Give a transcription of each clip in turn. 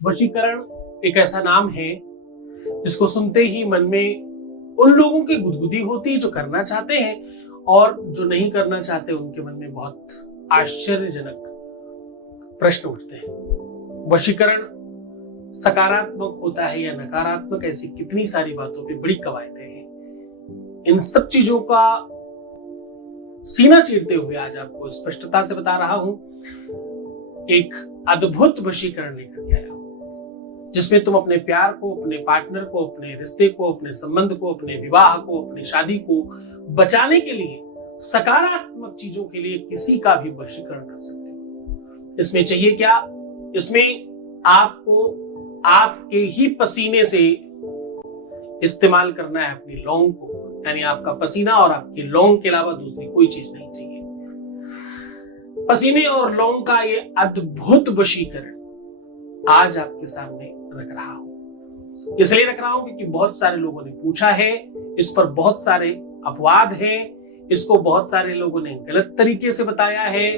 वशीकरण एक ऐसा नाम है जिसको सुनते ही मन में उन लोगों की गुदगुदी होती है जो करना चाहते हैं, और जो नहीं करना चाहते उनके मन में बहुत आश्चर्यजनक प्रश्न उठते हैं। वशीकरण सकारात्मक होता है या नकारात्मक, ऐसी कितनी सारी बातों पे बड़ी कवायदें हैं। इन सब चीजों का सीना चीरते हुए आज आपको स्पष्टता से बता रहा हूं। एक अद्भुत वशीकरण लेकर के आया हूं, जिसमें तुम अपने प्यार को, अपने पार्टनर को, अपने रिश्ते को, अपने संबंध को, अपने विवाह को, अपनी शादी को बचाने के लिए, सकारात्मक चीजों के लिए किसी का भी वशीकरण कर सकते हो। इसमें चाहिए क्या? इसमें आपको आपके ही पसीने से इस्तेमाल करना है अपनी लौंग को, यानी आपका पसीना और आपकी लौंग के अलावा दूसरी कोई चीज नहीं चाहिए। पसीने और लौंग का ये अद्भुत वशीकरण आज आपके सामने रख रहा हूं। इसलिए रख रहा हूं क्योंकि बहुत सारे लोगों ने पूछा है, इस पर बहुत सारे अपवाद हैं, इसको बहुत सारे लोगों ने गलत तरीके से बताया है,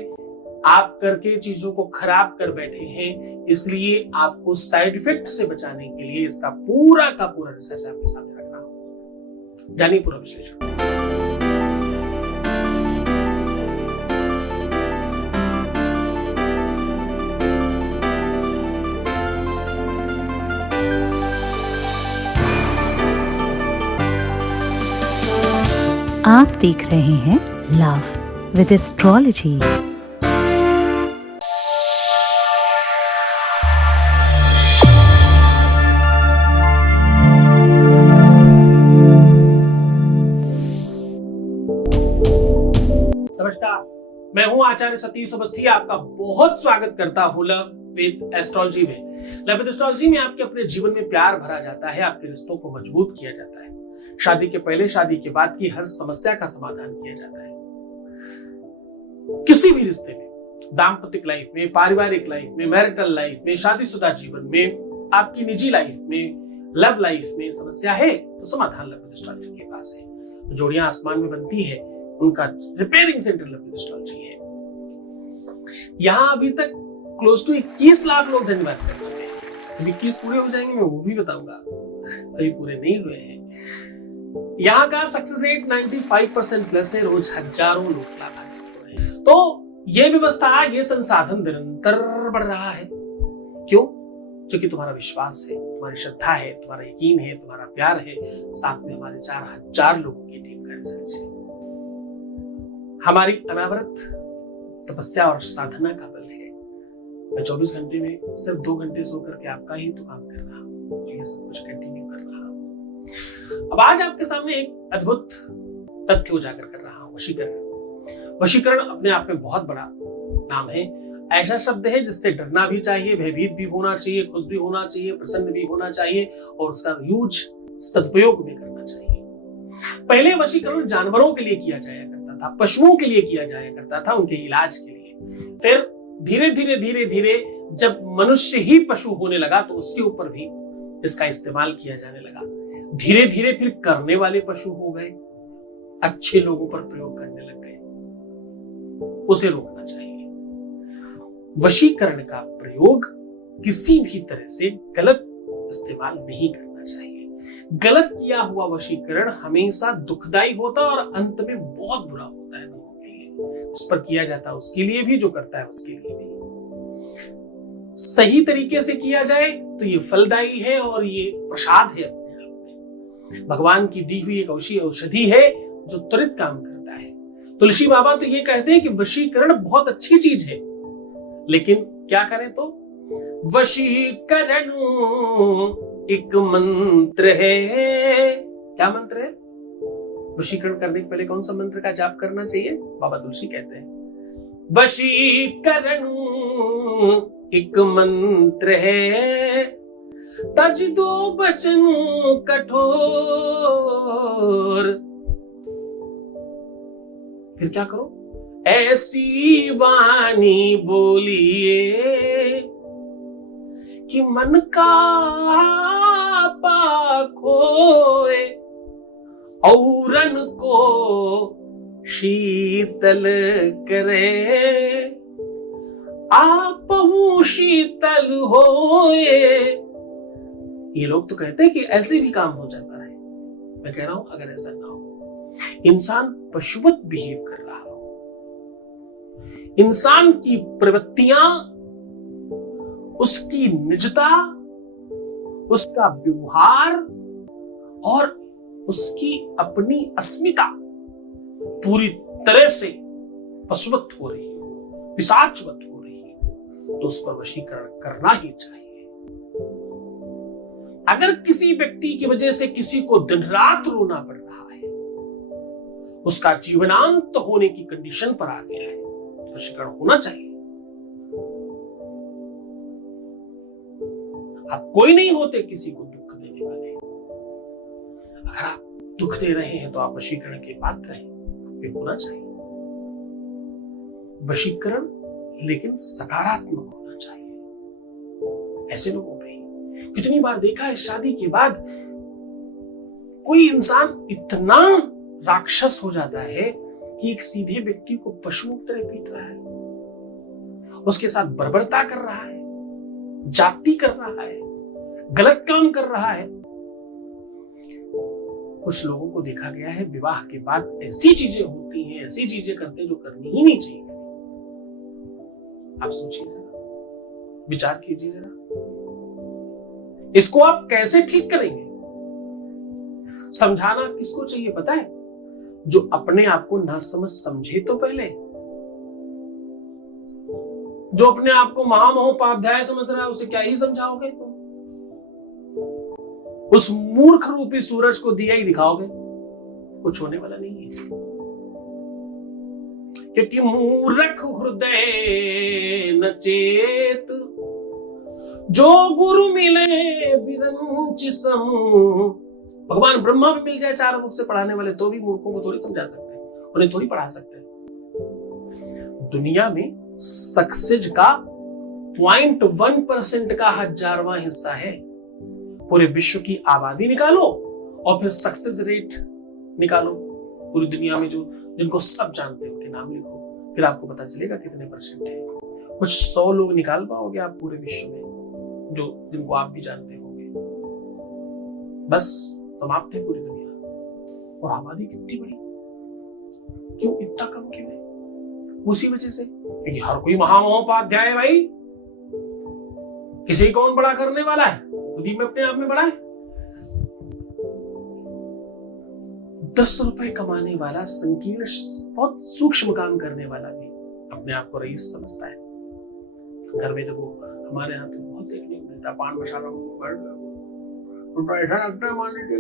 आप करके चीजों को खराब कर बैठे हैं। इसलिए आपको साइड इफेक्ट से बचाने के लिए इसका पूरा का पूरा रिसर्च आपके सामने रख रहा हूं। जानिए पूरा विश्लेषण। आप देख रहे हैं लव विद एस्ट्रोलॉजी। नमस्कार, मैं हूं आचार्य सतीश अवस्थी। आपका बहुत स्वागत करता हूं लव विद एस्ट्रोलॉजी में। लव विद एस्ट्रोलॉजी में आपके अपने जीवन में प्यार भरा जाता है, आपके रिश्तों को मजबूत किया जाता है, शादी के पहले, शादी के बाद की हर समस्या का समाधान किया जाता है। किसी भी रिश्ते में, दाम्पत्य लाइफ में, पारिवारिक लाइफ में, मैरिटल लाइफ में, शादीशुदा जीवन में, आपकी निजी लाइफ में, लव लाइफ में समस्या है तो समाधान लव विद एस्ट्रोलॉजी के पास है। जोड़ियां आसमान में बनती है, उनका repairing centre love with astrology है। यहां अभी तक क्लोज टू 21 लाख लोग धन्यवाद कर चुके हैं। अभी 21 पूरे हो जाएंगे, मैं वो भी बताऊंगा, अभी पूरे नहीं हुए हैं। यहाँ का सक्सेस रेट 95% प्लस है, रोज हजारों लोग लाभान्वित हो रहे हैं। तो ये व्यवस्था, ये संसाधन निरंतर बढ़ रहा है। क्यों? क्योंकि तुम्हारा विश्वास है, तुम्हारी श्रद्धा है, तुम्हारा यकीन है, तुम्हारा प्यार है, साथ में हमारे 4000 लोगों की टीम का रिसर्च है। हमारी अनावरत तपस्या और साधना का बल है। मैं 24 घंटे में सिर्फ 2 घंटे सो करके आपका ही तो काम कर रहा हूँ, ये सब कुछ कंटिन्यू कर रहा हूँ। अब आज आपके सामने एक अद्भुत तथ्य उजागर कर रहा हूं। वशीकरण। वशीकरण अपने आप में बहुत बड़ा नाम है। ऐसा शब्द है जिससे डरना भी चाहिए, भयभीत भी होना चाहिए, खुश भी होना चाहिए, प्रसन्न भी होना चाहिए और उसका यूज सदुपयोग भी करना चाहिए। पहले वशीकरण जानवरों के लिए किया जाया करता था, पशुओं के लिए किया जाया करता था, उनके इलाज के लिए। फिर धीरे धीरे जब मनुष्य ही पशु होने लगा तो उसके ऊपर भी इसका इस्तेमाल किया जाने लगा। धीरे धीरे फिर करने वाले पशु हो गए, अच्छे लोगों पर प्रयोग करने लग गए। उसे रोकना चाहिए। वशीकरण का प्रयोग किसी भी तरह से गलत इस्तेमाल नहीं करना चाहिए। गलत किया हुआ वशीकरण हमेशा दुखदायी होता और अंत में बहुत बुरा होता है लोगों के लिए। उस पर किया जाता है उसके लिए भी, जो करता है उसके लिए भी। सही तरीके से किया जाए तो ये फलदायी है और ये प्रसाद है। भगवान की दी हुई एक औषधि है जो त्वरित काम करता है। तुलसी बाबा तो ये कहते हैं कि वशीकरण बहुत अच्छी चीज है, लेकिन क्या करें तो? वशीकरण एक मंत्र है। क्या मंत्र है? वशीकरण करने के पहले कौन सा मंत्र का जाप करना चाहिए? बाबा तुलसी कहते हैं वशीकरण एक मंत्र है, तज दो बचन कठोर। फिर क्या करो? ऐसी वाणी बोलिए कि मन का खोए, औरन को शीतल करे, आप शीतल होए, ये लोग तो कहते हैं कि ऐसे भी काम हो जाता है। मैं कह रहा हूं अगर ऐसा ना हो, इंसान पशुवत बिहेव कर रहा हो, इंसान की प्रवृत्तियां, उसकी निजता, उसका व्यवहार और उसकी अपनी अस्मिता पूरी तरह से पशुवत हो रही हो, पिशाचवत हो रही हो, तो उस पर वशीकरण करना ही चाहिए। अगर किसी व्यक्ति की वजह से किसी को दिन रात रोना पड़ रहा है, उसका जीवनांत होने की कंडीशन पर आ गया है, तो वशीकरण होना चाहिए। आप कोई नहीं होते किसी को दुख देने वाले। अगर आप दुख दे रहे हैं तो आप वशीकरण के पात्र हैं, ये होना चाहिए। वशीकरण लेकिन सकारात्मक होना चाहिए। ऐसे लोगों पे कितनी बार देखा है शादी के बाद कोई इंसान इतना राक्षस हो जाता है कि एक सीधे व्यक्ति को पशुओं की तरह पीट रहा है, उसके साथ बर्बरता कर रहा है, जाति कर रहा है, गलत काम कर रहा है। कुछ लोगों को देखा गया है विवाह के बाद ऐसी चीजें होती हैं, ऐसी चीजें करते हैं जो करनी ही नहीं चाहिए। आप सोचिए जरा, विचार कीजिए जरा, इसको आप कैसे ठीक करेंगे? समझाना किसको चाहिए पता है? जो अपने आप को ना समझ समझे तो पहले, जो अपने आप को महामहोपाध्याय समझ रहा है उसे क्या ही समझाओगे तुम? उस मूर्ख रूपी सूरज को दिया ही दिखाओगे, कुछ होने वाला नहीं है। क्योंकि मूर्ख हृदय न चेत, जो गुरु मिले बिरंच सम। भगवान ब्रह्मा भी मिल जाए 4 मुख से पढ़ाने वाले तो भी मूर्खों को थोड़ी समझा सकते हैं, उन्हें थोड़ी पढ़ा सकते हैं। दुनिया में सक्सेस का 0.1% का 1000वां हिस्सा है। पूरे विश्व की आबादी निकालो और फिर सक्सेस रेट निकालो पूरी दुनिया में, जो जिनको सब जानते हैं उनके नाम लिखो, फिर आपको पता चलेगा कितने परसेंट है। कुछ 100 लोग निकाल पाओगे आप पूरे विश्व में जो जिनको आप भी जानते होंगे, बस समाप्त है पूरी दुनिया। और आबादी कितनी बड़ी, क्यों इतना कम क्यों है? उसी वजह से क्योंकि हर कोई महामहोपाध्याय है भाई, किसी कौन बड़ा करने वाला है, खुद ही में अपने आप में बड़ा है। 10 रुपए कमाने वाला, संकीर्ण बहुत सूक्ष्म काम करने वाला भी अपने आप को रईस समझता है। घर में जब वो हमारे यहाँ तो बहुत देखने को मिलता, पान मसाला ऐसा लगता है मान लीजिए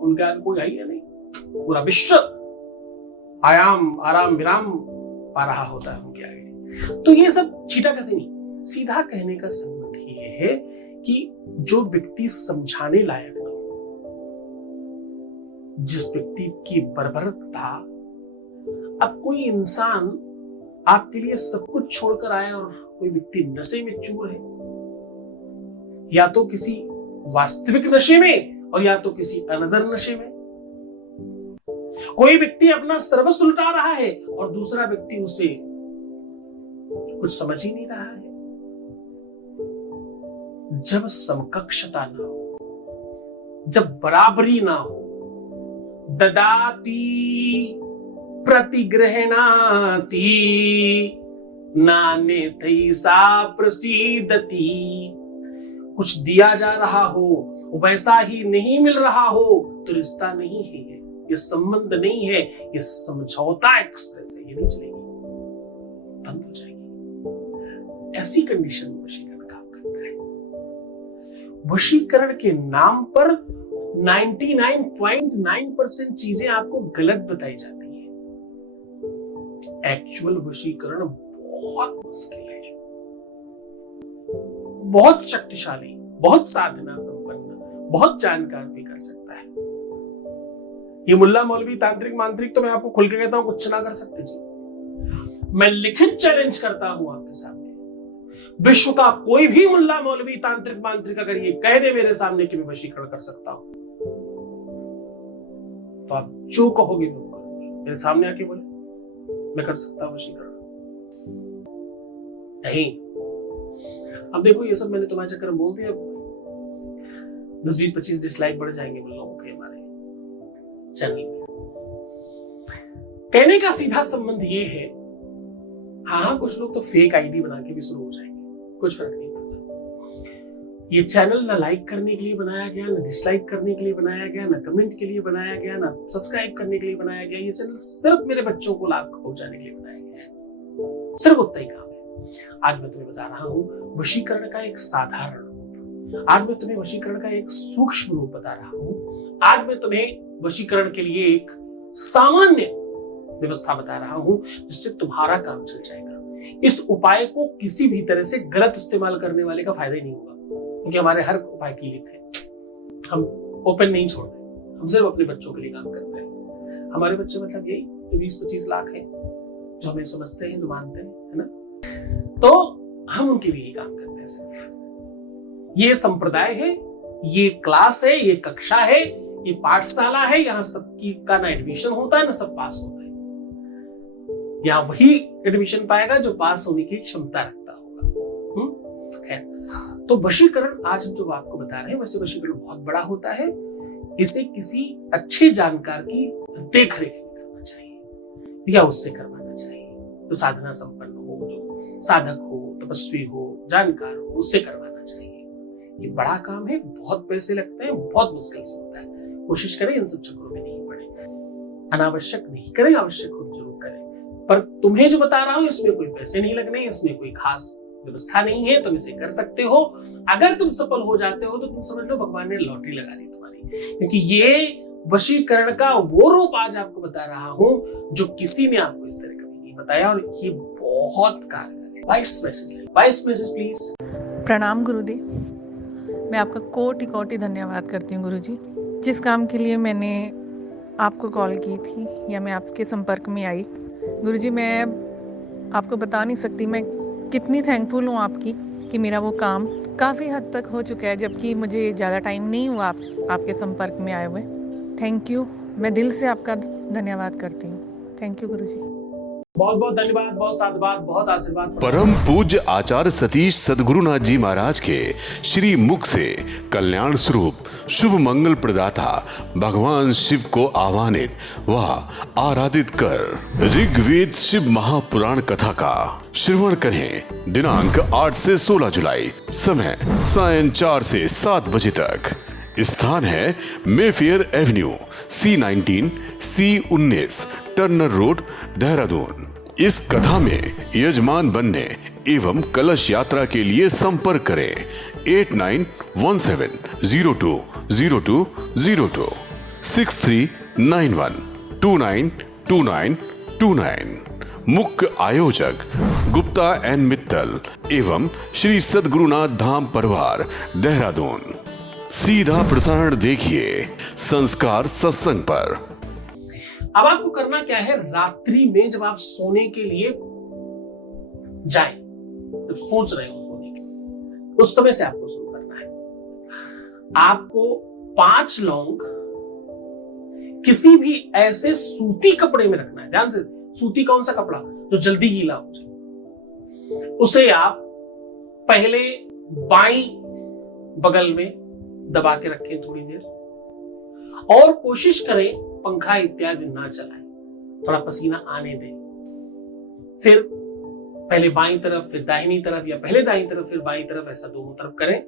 उनके आगे कोई है नहीं, पूरा विश्व आराम विराम पा रहा होता है उनके आगे। तो ये सब छीटा कसी नहीं, सीधा कहने का संबंध ये है कि जो व्यक्ति समझाने लायक न हो, जिस व्यक्ति की बर्बरत था, अब कोई इंसान आपके लिए सब कुछ छोड़कर आया और कोई व्यक्ति नशे में चूर है, या तो किसी वास्तविक नशे में और या तो किसी अनदर नशे में। कोई व्यक्ति अपना सर्वस्व लुटा रहा है और दूसरा व्यक्ति उसे कुछ समझ ही नहीं रहा है। जब समकक्षता ना हो, जब बराबरी ना हो, ददाती प्रतिग्रहणाति नान्य तैसा प्रसीदति। कुछ दिया जा रहा हो वैसा ही नहीं मिल रहा हो तो रिश्ता नहीं है, ये संबंध नहीं है, ये समझौता एक्सप्रेस है, ये नहीं चलेगी, बंद हो जाएगी। ऐसी कंडीशन में वशीकरण काम करता है। वशीकरण के नाम पर 99.9% चीजें आपको गलत बताई जाती है। एक्चुअल वशीकरण बहुत मुश्किल है, बहुत शक्तिशाली, बहुत साधना संपन्न, बहुत जानकार भी कर सकता है। ये मुल्ला मौलवी तांत्रिक मांत्रिक तो मैं आपको खुल के कहता हूं कुछ ना कर सकते जी। मैं लिखित चैलेंज करता हूं आपके सामने, विश्व का कोई भी मुल्ला मौलवी तांत्रिक मांत्रिक अगर ये कह दे मेरे सामने कि मैं वशीकरण कर सकता हूं, तो आप जो कहोगे मैं करूंगा। मेरे सामने आके बोले मैं कर सकता हूं वशीकरण, नहीं। अब देखो ये सब मैंने तुम्हारे चक्कर में बोल दिया, 10-20-25 डिसलाइक बढ़ जाएंगे उन लोगों के हमारे चैनल में। कहने का सीधा संबंध ये है, हाँ कुछ लोग तो फेक आईडी बना के भी शुरू हो जाएंगे, कुछ फर्क नहीं पड़ता। ये चैनल ना लाइक करने के लिए बनाया गया, ना डिसलाइक करने के लिए बनाया गया, ना कमेंट के लिए बनाया गया, ना सब्सक्राइब करने के लिए बनाया गया। ये चैनल सिर्फ मेरे बच्चों को लाभ पहुंचाने के लिए बनाया गया है, सिर्फ उतना ही काम है। आज मैं तुम्हें बता रहा हूं वशीकरण का एक साधारण रूप, आज मैं तुम्हें वशीकरण का एक सूक्ष्म रूप बता रहा हूं, आज मैं तुम्हें वशीकरण के लिए एक सामान्य व्यवस्था बता रहा हूं जिससे तुम्हारा काम चल जाएगा। इस उपाय को किसी भी तरह से गलत इस्तेमाल करने वाले का फायदा ही नहीं होगा, क्योंकि हमारे हर उपाय के लिए थे, हम ओपन नहीं छोड़ते, हम सिर्फ अपने बच्चों के लिए काम करते हैं। हमारे बच्चे मतलब यही जो 20-25 लाख है, जो हमें समझते हैं, जो मानते हैं, है ना, तो हम उनके लिए ही काम करते हैं सिर्फ। ये संप्रदाय है, ये क्लास है, ये कक्षा है, ये पाठशाला है, यहाँ सबकी का ना एडमिशन होता है ना सब पास होता है। यहाँ वही एडमिशन पाएगा जो पास होने की क्षमता रखता होगा। तो वशीकरण आज हम जो आपको बता रहे हैं, वैसे वशीकरण बहुत बड़ा होता है, इसे किसी अच्छे जानकार की देख रेख में करना चाहिए या उससे करवाना चाहिए, जो साधना संपन्न हो, जो साधक हो, तपस्वी हो, जानकार हो, उससे करवाना चाहिए। ये बड़ा काम है, बहुत पैसे लगते हैं, बहुत मुश्किल से होता है। कोशिश करें इन सब चक्करों में नहीं पड़े, अनावश्यक नहीं करें, आवश्यक खुद जरूर करें। पर तुम्हें जो बता रहा हूं इसमें कोई पैसे नहीं लगने, इसमें कोई खास व्यवस्था नहीं है, तुम इसे कर सकते हो। अगर तुम सफल हो जाते हो तो तुम समझ लो भगवान ने लॉटरी लगा दी तुम्हारी, क्योंकि ये वशीकरण का वो रूप आज आपको बता रहा हूं जो किसी ने आपको इस तरह कभी नहीं बताया, और ये बहुत कारगर है। 22 मैसेज प्लीज। प्रणाम गुरुजी, मैं आपका कोटि कोटि धन्यवाद करती हूँ गुरुजी। जिस काम के लिए मैंने आपको कॉल की थी या मैं आपके संपर्क में आई, गुरुजी मैं आपको बता नहीं सकती मैं कितनी थैंकफुल हूँ आपकी कि मेरा वो काम काफ़ी हद तक हो चुका है, जबकि मुझे ज़्यादा टाइम नहीं हुआ आपके संपर्क में आए हुए। थैंक यू, मैं दिल से आपका धन्यवाद करती हूँ। थैंक यू गुरुजी। बहुत बहुत धन्यवाद, बहुत साधुवाद, बहुत आशीर्वाद। परम पूज्य आचार्य सतीश सद्गुरुनाथ जी महाराज के श्री मुख से कल्याण स्वरूप शुभ मंगल प्रदाता भगवान शिव को आह्वानित व आराधित कर ऋग्वेद शिव महापुराण कथा का श्रवण करें। दिनांक 8 से 16 जुलाई, समय सायं 4 से 7 बजे तक। स्थान है Mayfair Avenue, C19 C19 Turner road, Dehradun. इस कथा में यजमान बनने एवं कलश यात्रा के लिए संपर्क करें 8917020202 6391292929। मुख्य आयोजक गुप्ता एन मित्तल एवं श्री सद्गुरुनाथ धाम परिवार, देहरादून। सीधा प्रसारण देखिए संस्कार सत्संग पर। अब आपको करना क्या है, रात्रि में जब आप सोने के लिए जाएं, जब सोच रहे हो सोने के, उस समय से आपको शुरू करना है। आपको 5 लौंग किसी भी ऐसे सूती कपड़े में रखना है। ध्यान से, सूती कौन सा कपड़ा जो जल्दी गीला हो जाए, उसे आप पहले बाईं बगल में दबा के रखें थोड़ी देर, और कोशिश करें पंखा इत्यादि ना चलाएं, थोड़ा पसीना आने दें। फिर पहले बाईं तरफ, फिर दाहिनी तरफ, या पहले दाईं तरफ फिर बाईं तरफ, ऐसा दोनों तरफ करें।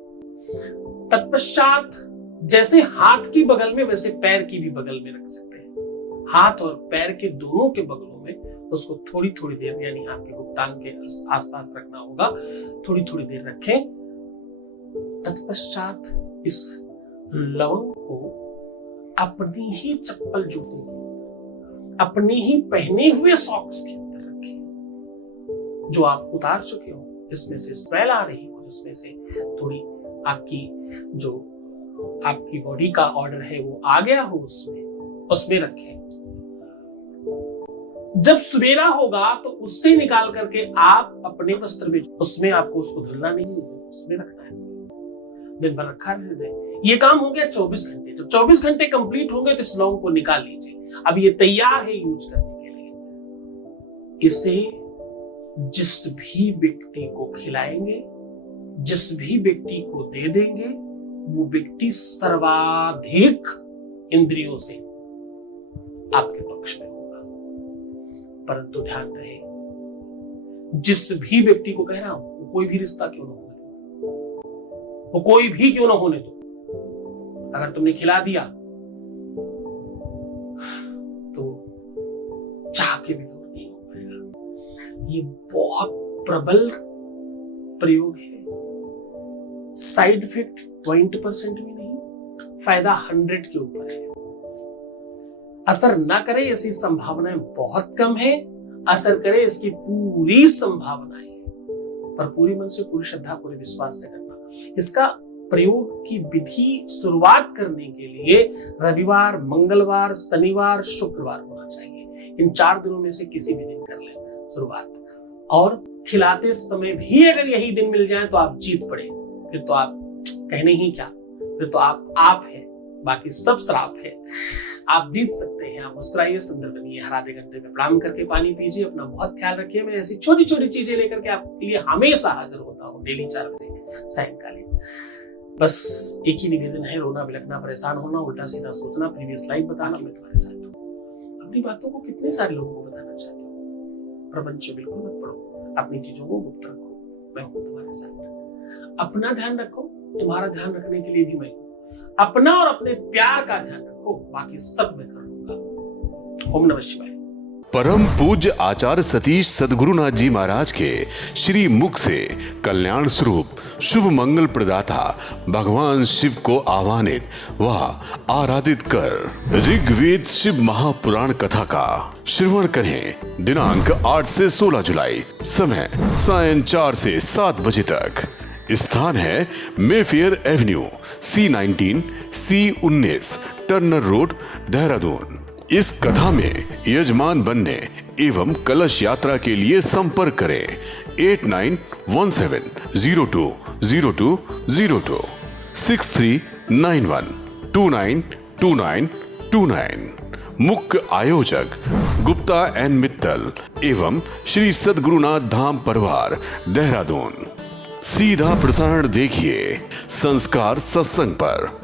तत्पश्चात जैसे हाथ की बगल में वैसे पैर की भी बगल में रख सकते हैं। हाथ और पैर के दोनों के बगलों में उसको थोड़ी थोड़ी देर, यानी आपके गुप्तांग के आसपास रखना होगा, थोड़ी थोड़ी देर रखें। तत्पश्चात इस लवंग को अपनी ही चप्पल जूते के अंदर, अपने ही पहने हुए सॉक्स के अंदर रखें, जो आप उतार चुके हो, जिसमें से स्मेल आ रही हो, जिसमें से थोड़ी आपकी जो आपकी बॉडी का ऑर्डर है वो आ गया हो, उसमें रखें। जब सवेरा होगा तो उससे निकाल करके आप अपने वस्त्र में, उसमें आपको उसको धुलना नहीं है, उसमें रखना है, दिन भर रखा रहने दें। ये काम हो गया 24 घंटे। जब 24 घंटे कंप्लीट होंगे तो इस लौंग को निकाल लीजिए। अब ये तैयार है यूज करने के लिए। इसे जिस भी व्यक्ति को खिलाएंगे, जिस भी व्यक्ति को दे देंगे, वो व्यक्ति सर्वाधिक इंद्रियों से आपके पक्ष में होगा। परंतु ध्यान रहे, जिस भी व्यक्ति को कह रहा हूं, वो कोई भी रिश्ता क्यों ना होने दो, वो कोई भी क्यों ना होने दो, अगर तुमने खिला दिया तो चाह के भी दूर नहीं हो पाएगा। ये बहुत प्रबल प्रयोग है। साइड इफेक्ट 20% भी नहीं, फायदा 100 के ऊपर है। असर ना करे ऐसी संभावनाएं बहुत कम है, असर करे इसकी पूरी संभावनाएं, पर पूरी मन से, पूरी श्रद्धा, पूरे विश्वास से करना। इसका प्रयोग की विधि शुरुआत करने के लिए रविवार, मंगलवार, शनिवार, शुक्रवार होना चाहिए। इन 4 दिनों में से किसी भी दिन कर लें शुरुआत। और खिलाते समय भी अगर यही दिन मिल जाए तो आप जीत पड़े, फिर तो आप कहने ही क्या, फिर तो आप है, बाकी सब श्राप है। आप जीत सकते हैं। आप मुस्कुराइए, सुंदर बनिए, हर आधे घंटे में प्रणाम करके पानी पीजिए, अपना बहुत ख्याल रखिए। मैं ऐसी छोटी छोटी चीजें लेकर के आपके लिए हमेशा हाजिर होता हूँ, डेली 4 बजे सायंकालीन। बस एक ही निवेदन है, रोना, बिलखना, परेशान होना, उल्टा सीधा सोचना, प्रीवियस लाइफ बताना, मैं तुम्हारे साथ हूँ। अपनी बातों को कितने सारे लोगों को बताना चाहते हो, प्रपंच में बिल्कुल मत पड़ो, अपनी चीजों को गुप्त रखो, मैं हूं तुम्हारे साथ। अपना ध्यान रखो, तुम्हारा ध्यान रखने के लिए भी मैं हूं। अपना और अपने प्यार का ध्यान रखो, बाकी सब मैं कर लूंगा। ओम नमः शिवाय। परम पूज्य आचार्य सतीश सद्गुरुनाथ जी महाराज के श्री मुख से कल्याण स्वरूप शुभ मंगल प्रदाता भगवान शिव को आह्वानित व आराधित कर ऋग्वेद शिव महापुराण कथा का श्रवण करें। दिनांक 8 से 16 जुलाई, समय सायं 4 से 7 बजे तक। स्थान है Mayfair Avenue, C19, C19, Turner road, Dehradun. इस कथा में यजमान बनने एवं कलश यात्रा के लिए संपर्क करें 8917020202 6391292929। मुख्य आयोजक गुप्ता एन मित्तल एवं श्री सद्गुरुनाथ धाम परिवार, देहरादून। सीधा प्रसारण देखिए संस्कार सत्संग पर।